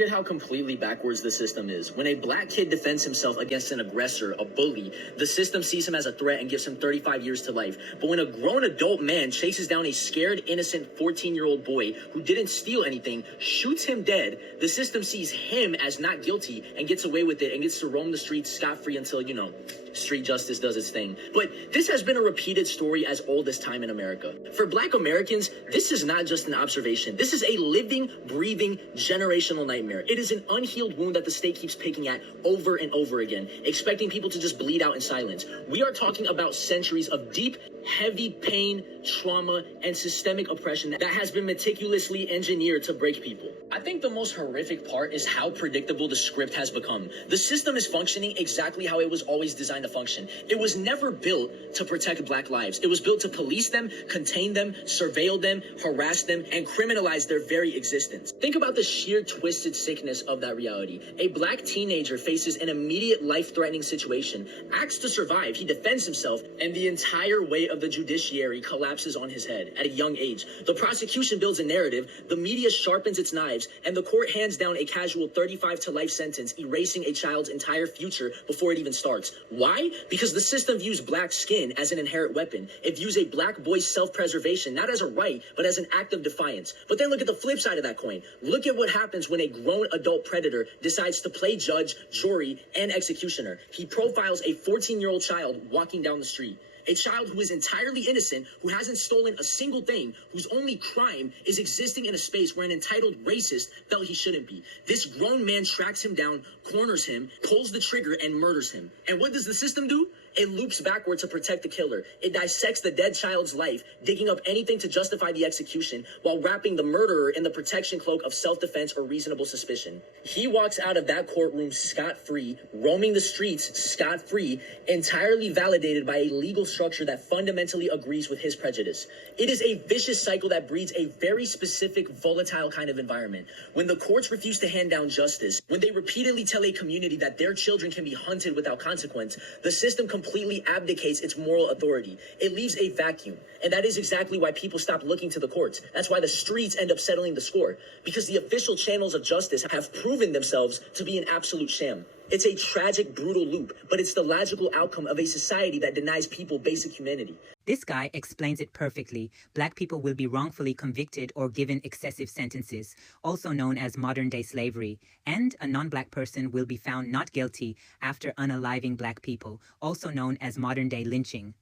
Look at how completely backwards the system is. When a black kid defends himself against an aggressor, a bully, the system sees him as a threat and gives him 35 years to life. But when a grown adult man chases down a scared, innocent 14-year-old boy who didn't steal anything, shoots him dead, the system sees him as not guilty and gets away with it and gets to roam the streets scot-free until, street justice does its thing. But this has been a repeated story as old as time in America. For black Americans, this is not just an observation. This is a living, breathing, generational nightmare. It is an unhealed wound that the state keeps picking at over and over again, expecting people to just bleed out in silence. We are talking about centuries of deep, heavy pain, trauma, and systemic oppression that has been meticulously engineered to break people. I think the most horrific part is how predictable the script has become. The system is functioning exactly how it was always designed to function. It was never built to protect black lives. It was built to police them, contain them, surveil them, harass them, and criminalize their very existence. Think about the sheer twisted sickness of that reality. A black teenager faces an immediate life-threatening situation, acts to survive, he defends himself, and the entire weight of the judiciary collapses on his head at a young age. The prosecution builds a narrative, the media sharpens its knives, and the court hands down a casual 35 to life sentence, erasing a child's entire future before it even starts. Why? Because the system views black skin as an inherent weapon. It views a black boy's self-preservation not as a right, but as an act of defiance. But then look at the flip side of that coin. Look at what happens when a grown adult predator decides to play judge, jury, and executioner. He profiles a 14-year-old child walking down the street. A child who is entirely innocent, who hasn't stolen a single thing, whose only crime is existing in a space where an entitled racist felt he shouldn't be. This grown man tracks him down, corners him, pulls the trigger, and murders him. And what does the system do? It loops backward to protect the killer. It dissects the dead child's life, digging up anything to justify the execution, while wrapping the murderer in the protection cloak of self-defense or reasonable suspicion. He walks out of that courtroom scot-free, roaming the streets scot-free, entirely validated by a legal structure that fundamentally agrees with his prejudice. It is a vicious cycle that breeds a very specific, volatile kind of environment. When the courts refuse to hand down justice, when they repeatedly tell a community that their children can be hunted without consequence, the system completely abdicates its moral authority. It leaves a vacuum. And that is exactly why people stop looking to the courts. That's why the streets end up settling the score. Because the official channels of justice have proven themselves to be an absolute sham. It's a tragic, brutal loop, but it's the logical outcome of a society that denies people basic humanity. This guy explains it perfectly. Black people will be wrongfully convicted or given excessive sentences, also known as modern-day slavery, and a non-black person will be found not guilty after unaliving black people, also known as modern-day lynching.